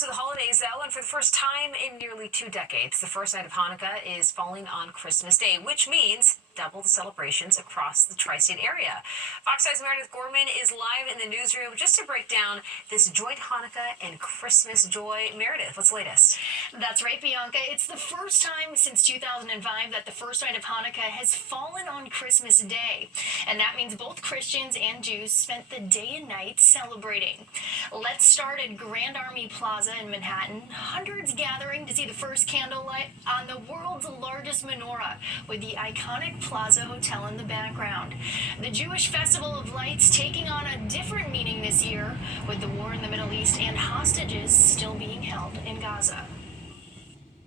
To the holidays, though, and for the first time in nearly 2 decades, the first night of Hanukkah is falling on Christmas Day, which means double the celebrations across the tri-state area. Fox 5's Meredith Gorman is live in the newsroom just to break down this joint Hanukkah and Christmas joy. Meredith, what's the latest? That's right, Bianca. It's the first time since 2005 that the first night of Hanukkah has fallen on Christmas Day. And that means both Christians and Jews spent the day and night celebrating. Let's start at Grand Army Plaza in Manhattan. Hundreds gathering to see the first candlelight on the world's largest menorah with the iconic Plaza Hotel in the background. The Jewish Festival of Lights taking on a different meaning this year with the war in the Middle East and hostages still being held in Gaza.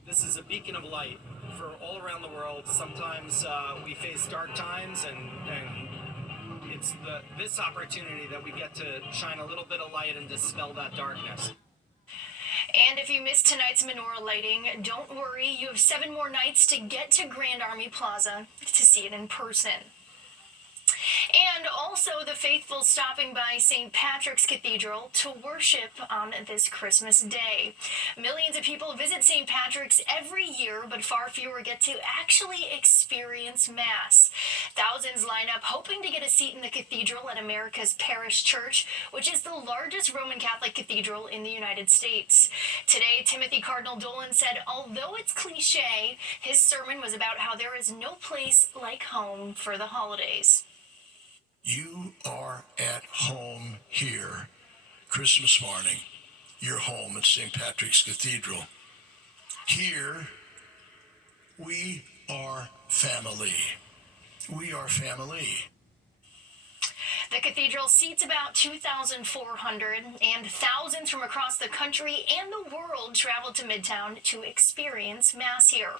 This is a beacon of light for all around the world. Sometimes we face dark times, and it's this opportunity that we get to shine a little bit of light and dispel that darkness. And if you missed tonight's menorah lighting, don't worry, you have 7 more nights to get to Grand Army Plaza to see it in person. And also the faithful stopping by St. Patrick's Cathedral to worship on this Christmas Day. Millions of people visit St. Patrick's every year, but far fewer get to actually experience Mass. Thousands line up hoping to get a seat in the cathedral at America's Parish Church, which is the largest Roman Catholic cathedral in the United States. Today, Timothy Cardinal Dolan said, although it's cliche, his sermon was about how there is no place like home for the holidays. You are at home here, Christmas morning. You're home at St. Patrick's Cathedral. Here, we are family. We are family. The cathedral seats about 2,400, and thousands from across the country and the world traveled to Midtown to experience Mass here.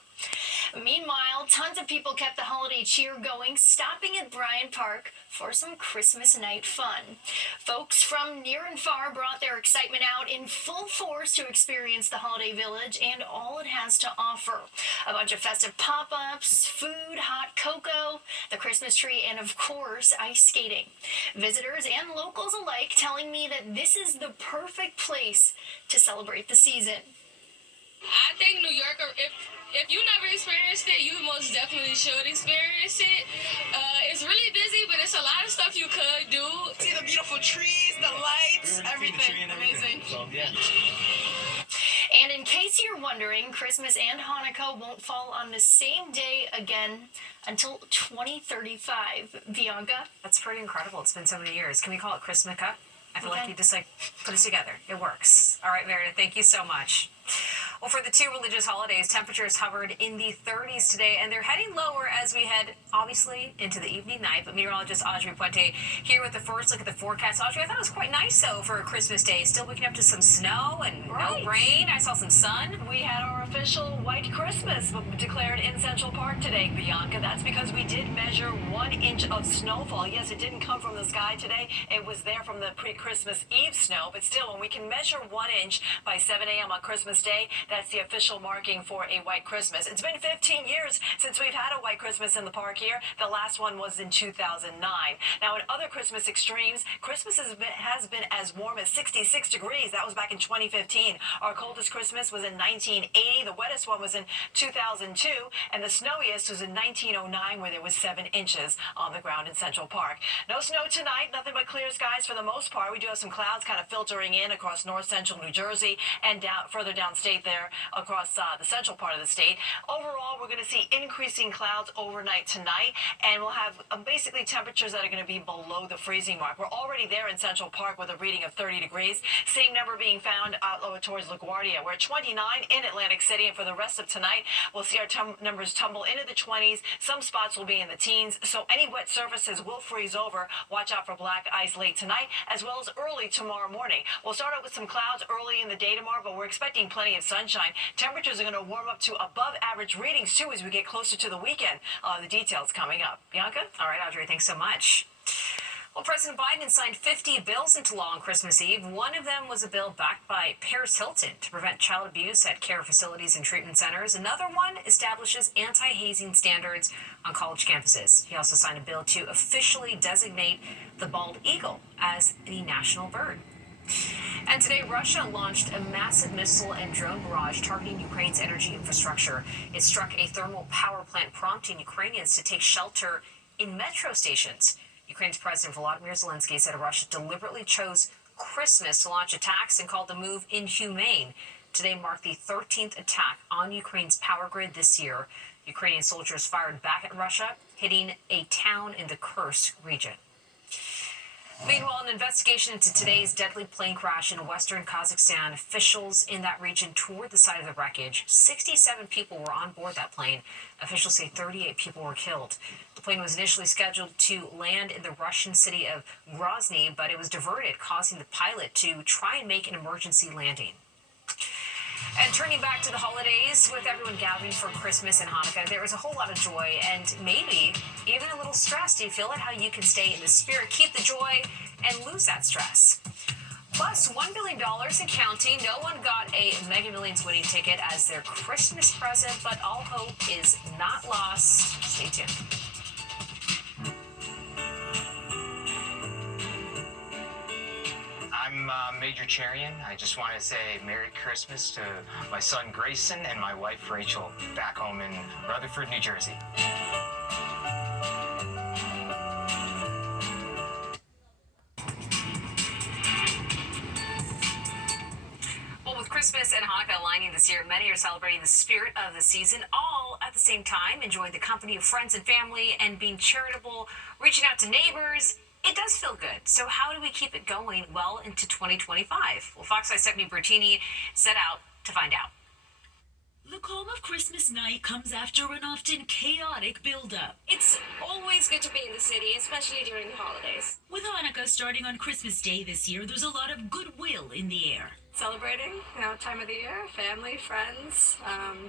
Meanwhile, tons of people kept the holiday cheer going, stopping at Bryant Park for some Christmas night fun. Folks from near and far brought their excitement out in full force to experience the Holiday Village and all it has to offer. A bunch of festive pop-ups, food, hot cocoa, the Christmas tree, and of course, ice skating. Visitors and locals alike telling me that this is the perfect place to celebrate the season. I think New York, if you never experienced it, you most definitely should experience it. It's really busy, but it's a lot of stuff you could do. See the beautiful trees, the lights, everything. Amazing. So, yeah. And in case you're wondering, Christmas and Hanukkah won't fall on the same day again until 2035. Bianca? That's pretty incredible. It's been so many years. Can we call it Christmaka? I feel like you just put us together. It works. All right, Meredith, thank you so much. Well, for the 2 religious holidays, temperatures hovered in the 30s today, and they're heading lower as we head, obviously, into the evening night. But meteorologist Audrey Puente here with the first look at the forecast. Audrey, I thought it was quite nice, though, for a Christmas day. Still waking up to some snow and no rain. I saw some sun. We had our official white Christmas declared in Central Park today, Bianca. That's because we did measure 1 inch of snowfall. Yes, it didn't come from the sky today. It was there from the pre-Christmas Eve snow. But still, when we can measure 1 inch by 7 a.m. on Christmas Day, that's the official marking for a white Christmas. It's been 15 years since we've had a white Christmas in the park here. The last one was in 2009. Now, in other Christmas extremes, Christmas has been as warm as 66 degrees. That was back in 2015. Our coldest Christmas was in 1980. The wettest one was in 2002. And the snowiest was in 1909, where there was 7 inches on the ground in Central Park. No snow tonight, nothing but clear skies for the most part. We do have some clouds kind of filtering in across north central New Jersey and further downstate there across the central part of the state. Overall, we're going to see increasing clouds overnight tonight, and we'll have basically temperatures that are going to be below the freezing mark. We're already there in Central Park with a reading of 30 degrees. Same number being found out lower towards LaGuardia. We're at 29 in Atlantic City, and for the rest of tonight, we'll see our numbers tumble into the 20s. Some spots will be in the teens, so any wet surfaces will freeze over. Watch out for black ice late tonight, as well as early tomorrow morning. We'll start out with some clouds early in the day tomorrow, but we're expecting plenty of sunshine. Temperatures are going to warm up to above average readings, too, as we get closer to the weekend. The details coming up. Bianca? All right, Audrey, thanks so much. Well, President Biden signed 50 bills into law on Christmas Eve. One of them was a bill backed by Paris Hilton to prevent child abuse at care facilities and treatment centers. Another one establishes anti-hazing standards on college campuses. He also signed a bill to officially designate the bald eagle as the national bird. And today, Russia launched a massive missile and drone barrage targeting Ukraine's energy infrastructure. It struck a thermal power plant, prompting Ukrainians to take shelter in metro stations. Ukraine's President Volodymyr Zelensky said Russia deliberately chose Christmas to launch attacks and called the move inhumane. Today marked the 13th attack on Ukraine's power grid this year. Ukrainian soldiers fired back at Russia, hitting a town in the Kursk region. Meanwhile, an investigation into today's deadly plane crash in western Kazakhstan. Officials in that region toured the site of the wreckage. 67 people were on board that plane. Officials say 38 people were killed. The plane was initially scheduled to land in the Russian city of Grozny, but it was diverted, causing the pilot to try and make an emergency landing. And turning back to the holidays, with everyone gathering for Christmas and Hanukkah, there is a whole lot of joy and maybe even a little stress. Do you feel it? How you can stay in the spirit, keep the joy, and lose that stress? Plus, $1 billion and counting. No one got a Mega Millions winning ticket as their Christmas present, but all hope is not lost. Stay tuned. I'm Major Cherian. I just want to say Merry Christmas to my son Grayson and my wife Rachel back home in Rutherford, New Jersey. Well, with Christmas and Hanukkah aligning this year, many are celebrating the spirit of the season, all at the same time, enjoying the company of friends and family and being charitable, reaching out to neighbors. It does feel good. So how do we keep it going well into 2025? Well, Fox 5's Stephanie Bertini set out to find out. The calm of Christmas night comes after an often chaotic build-up. It's always good to be in the city, especially during the holidays. With Hanukkah starting on Christmas Day this year, there's a lot of goodwill in the air. Celebrating, time of the year, family, friends,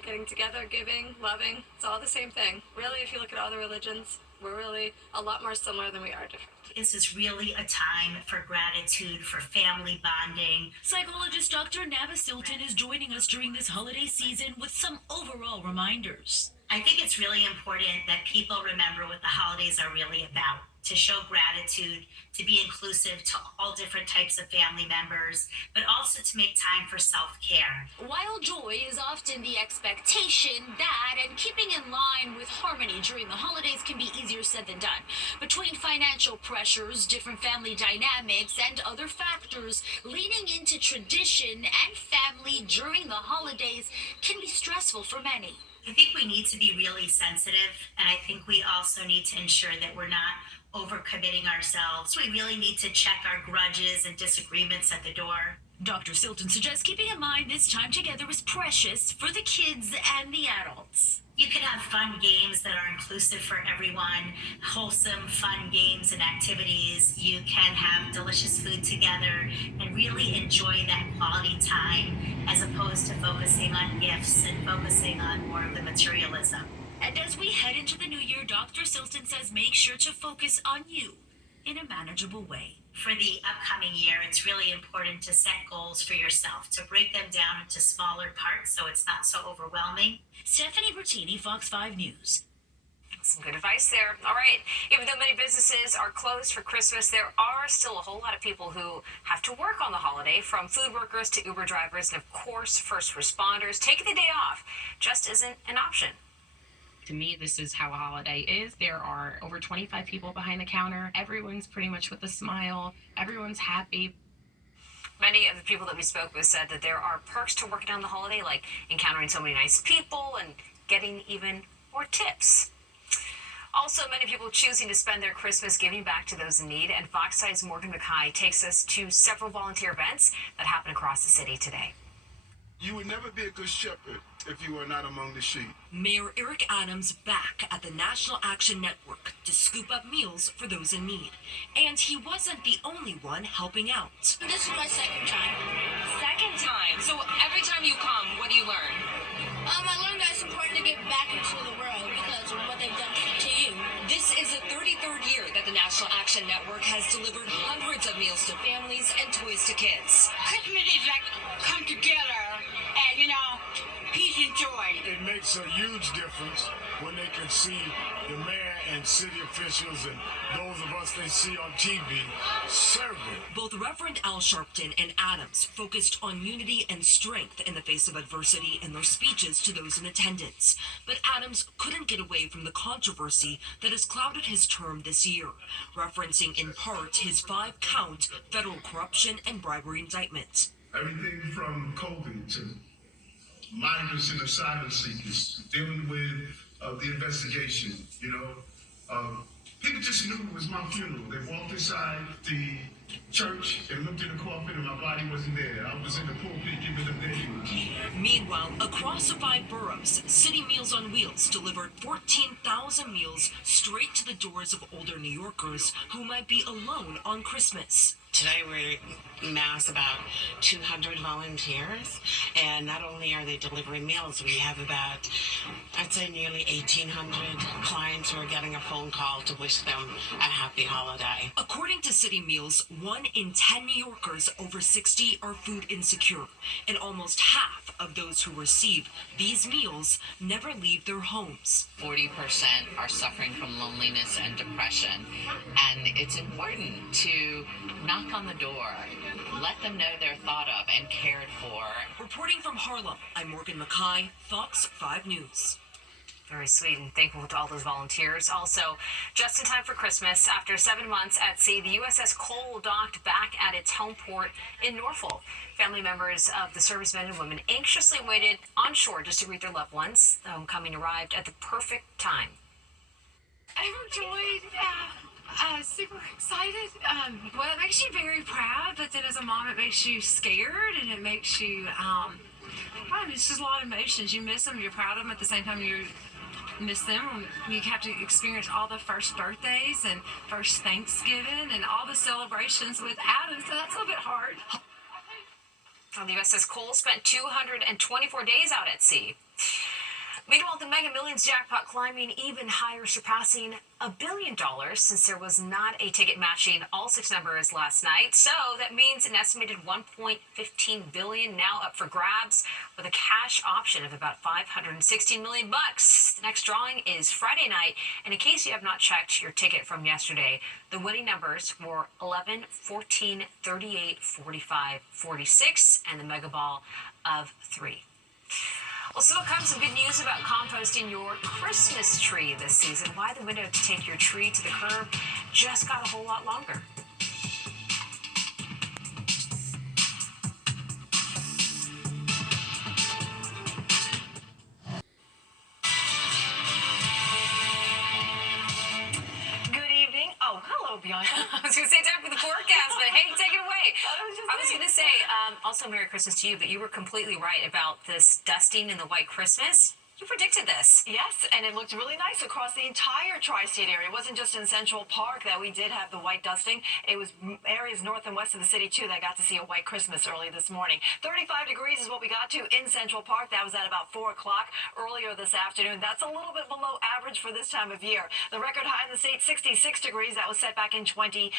getting together, giving, loving. It's all the same thing. Really, if you look at all the religions, we're really a lot more similar than we are different. This is really a time for gratitude, for family bonding. Psychologist Dr. Nava Silton is joining us during this holiday season with some overall reminders. I think it's really important that people remember what the holidays are really about. To show gratitude, to be inclusive to all different types of family members, but also to make time for self-care. While joy is often the expectation, that and keeping in line with harmony during the holidays can be easier said than done. Between financial pressures, different family dynamics, and other factors, leaning into tradition and family during the holidays can be stressful for many. I think we need to be really sensitive, and I think we also need to ensure that we're not overcommitting ourselves. We really need to check our grudges and disagreements at the door. Dr. Silton suggests keeping in mind this time together is precious for the kids and the adults. You can have fun games that are inclusive for everyone, wholesome, fun games and activities. You can have delicious food together and really enjoy that quality time as opposed to focusing on gifts and focusing on more of the materialism. And as we head into the new year, Dr. Silton says make sure to focus on you in a manageable way. For the upcoming year, it's really important to set goals for yourself, to break them down into smaller parts so it's not so overwhelming. Stephanie Bertini, Fox 5 News. Some good advice there. All right. Even though many businesses are closed for Christmas, there are still a whole lot of people who have to work on the holiday, from food workers to Uber drivers and, of course, first responders. Taking the day off just isn't an option. To me, this is how a holiday is. There are over 25 people behind the counter. Everyone's pretty much with a smile. Everyone's happy. Many of the people that we spoke with said that there are perks to working on the holiday, like encountering so many nice people and getting even more tips. Also, many people choosing to spend their Christmas giving back to those in need, and Fox 5's Morgan McKay takes us to several volunteer events that happen across the city today. You would never be a good shepherd if you were not among the sheep. Mayor Eric Adams back at the National Action Network to scoop up meals for those in need. And he wasn't the only one helping out. This is my second time. Second time. So every time you come, what do you learn? I learned that it's important to give back into the world because of what they've done to you. This is the 33rd year that the National Action Network has delivered hundreds of meals to families and toys to kids. Christmas is like come together and, peace and joy. It may makes a huge difference when they can see the mayor and city officials and those of us they see on TV serving. Both Reverend Al Sharpton and Adams focused on unity and strength in the face of adversity in their speeches to those in attendance. But Adams couldn't get away from the controversy that has clouded his term this year, referencing in part his 5-count federal corruption and bribery indictment. Everything from COVID to migrants and asylum seekers, dealing with the investigation, people just knew it was my funeral. They walked inside the church and looked in the coffin and my body wasn't there. I was in the pulpit giving them their eulogy. Meanwhile, across the 5 boroughs, City Meals on Wheels delivered 14,000 meals straight to the doors of older New Yorkers who might be alone on Christmas. Today we mass about 200 volunteers, and not only are they delivering meals, we have about, I'd say nearly 1,800 clients who are getting a phone call to wish them a happy holiday. According to City Meals, 1 in 10 New Yorkers over 60 are food insecure, and almost half of those who receive these meals never leave their homes. 40% are suffering from loneliness and depression, and it's important to knock on the door, let them know they're thought of and cared for. Reporting from Harlem, I'm Morgan Mackay, Fox 5 News. Very sweet and thankful to all those volunteers. Also, just in time for Christmas, after 7 months at sea, the USS Cole docked back at its home port in Norfolk. Family members of the servicemen and women anxiously waited on shore just to greet their loved ones. The homecoming arrived at the perfect time. I'm overjoyed, super excited. Well, it makes you very proud, but then as a mom, it makes you scared, and it makes you, it's just a lot of emotions. You miss them, you're proud of them, at the same time you miss them. You have to experience all the first birthdays and first Thanksgiving and all the celebrations with Adam, so that's a little bit hard. The USS Cole spent 224 days out at sea. Meanwhile, the Mega Millions jackpot climbing even higher, surpassing $1 billion since there was not a ticket matching all 6 numbers last night. So that means an estimated $1.15 billion now up for grabs, with a cash option of about $516 million. The next drawing is Friday night, and in case you have not checked your ticket from yesterday, the winning numbers were 11, 14, 38, 45, 46, and the Mega Ball of 3. Well, still comes some good news about composting your Christmas tree this season. Why the window to take your tree to the curb just got a whole lot longer. Good evening. Oh, hello, Bianca. I was going to say time for the forecast, but hey, take it away. I was going to say, also Merry Christmas to you, but you were completely right about this dusting in the white Christmas. You predicted this. Yes, and it looked really nice across the entire tri-state area. It wasn't just in Central Park that we did have the white dusting. It was areas north and west of the city, too, that got to see a white Christmas early this morning. 35 degrees is what we got to in Central Park. That was at about 4 o'clock earlier this afternoon. That's a little bit below average for this time of year. The record high in the state, 66 degrees. That was set back in 2015.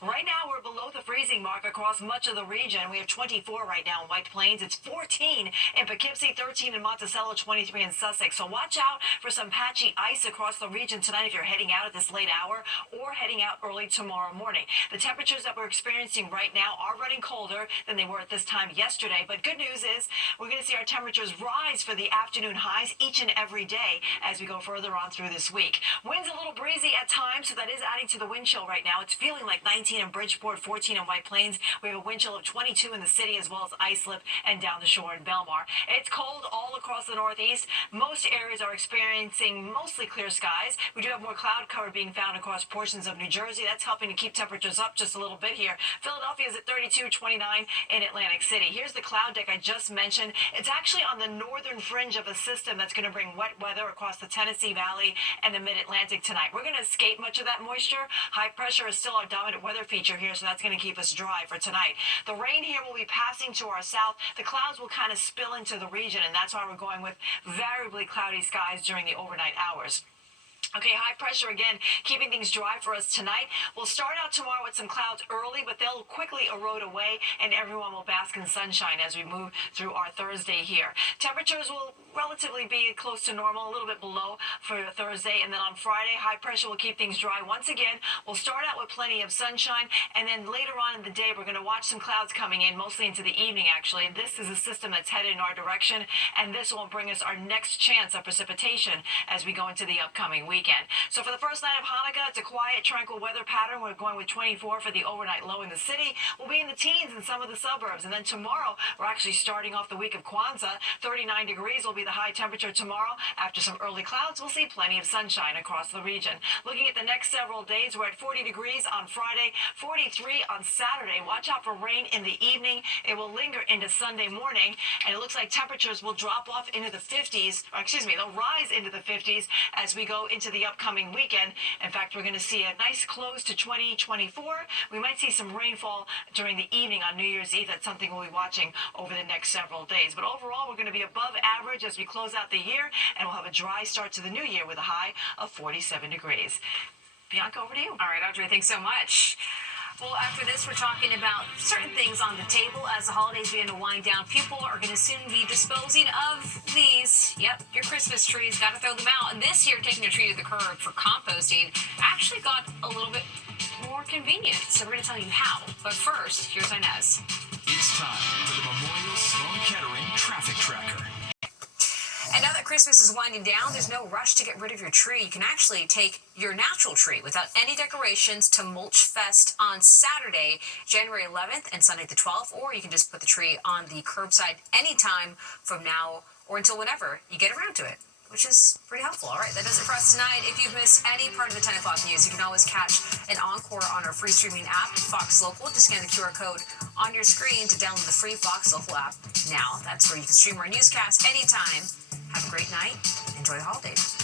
Right now, we're below the freezing mark across much of the region. We have 24 right now in White Plains. It's 14 in Poughkeepsie, 13 in Monticello, 23 in Sussex. So watch out for some patchy ice across the region tonight if you're heading out at this late hour or heading out early tomorrow morning. The temperatures that we're experiencing right now are running colder than they were at this time yesterday. But good news is we're going to see our temperatures rise for the afternoon highs each and every day as we go further on through this week. Wind's a little breezy at times, so that is adding to the wind chill right now. It's feeling like 19 in Bridgeport, 14 in White Plains. We have a wind chill of 22 in the city, as well as Islip and down the shore in Belmar. It's cold all across the Northeast. Most areas are experiencing mostly clear skies. We do have more cloud cover being found across portions of New Jersey. That's helping to keep temperatures up just a little bit here. Philadelphia is at 32, 29 in Atlantic City. Here's the cloud deck I just mentioned. It's actually on the northern fringe of a system that's going to bring wet weather across the Tennessee Valley and the Mid-Atlantic tonight. We're going to escape much of that moisture. High pressure is still our dominant weather feature here, so that's going to keep us dry for tonight. The rain here will be passing to our south. The clouds will kind of spill into the region, and that's why we're going with variably cloudy skies during the overnight hours. Okay, high pressure again, keeping things dry for us tonight. We'll start out tomorrow with some clouds early, but they'll quickly erode away, and everyone will bask in sunshine as we move through our Thursday here. Temperatures will relatively be close to normal, a little bit below for Thursday, and then on Friday, high pressure will keep things dry once again. We'll start out with plenty of sunshine, and then later on in the day, we're going to watch some clouds coming in, mostly into the evening, actually. This is a system that's headed in our direction, and this will bring us our next chance of precipitation as we go into the upcoming weekend. So for the first night of Hanukkah, it's a quiet, tranquil weather pattern. We're going with 24 for the overnight low in the city. We'll be in the teens in some of the suburbs. And then tomorrow, we're actually starting off the week of Kwanzaa. 39 degrees will be the high temperature tomorrow. After some early clouds, we'll see plenty of sunshine across the region. Looking at the next several days, we're at 40 degrees on Friday, 43 on Saturday. Watch out for rain in the evening. It will linger into Sunday morning, and it looks like temperatures will drop off into the 50s, or excuse me, they'll rise into the 50s as we go into the upcoming weekend. In fact, we're going to see a nice close to 2024. We might see some rainfall during the evening on New Year's Eve. That's something we'll be watching over the next several days. But overall, we're going to be above average as we close out the year, and we'll have a dry start to the new year with a high of 47 degrees. Bianca, over to you. All right, Audrey, thanks so much. Well, after this, we're talking about certain things on the table as the holidays begin to wind down. People are going to soon be disposing of these. Yep, your Christmas trees. Got to throw them out. And this year, taking your tree to the curb for composting actually got a little bit more convenient. So we're going to tell you how. But first, here's Inez. It's time for the Memorial Sloan Kettering Traffic Tracker. And now that Christmas is winding down, there's no rush to get rid of your tree. You can actually take your natural tree without any decorations to Mulch Fest on Saturday, January 11th and Sunday the 12th, or you can just put the tree on the curbside anytime from now or until whenever you get around to it, which is pretty helpful. All right, that does it for us tonight. If you've missed any part of the 10 o'clock news, you can always catch an encore on our free streaming app, Fox Local. Just scan the QR code on your screen to download the free Fox Local app now. That's where you can stream our newscast anytime. Have a great night. Enjoy the holidays.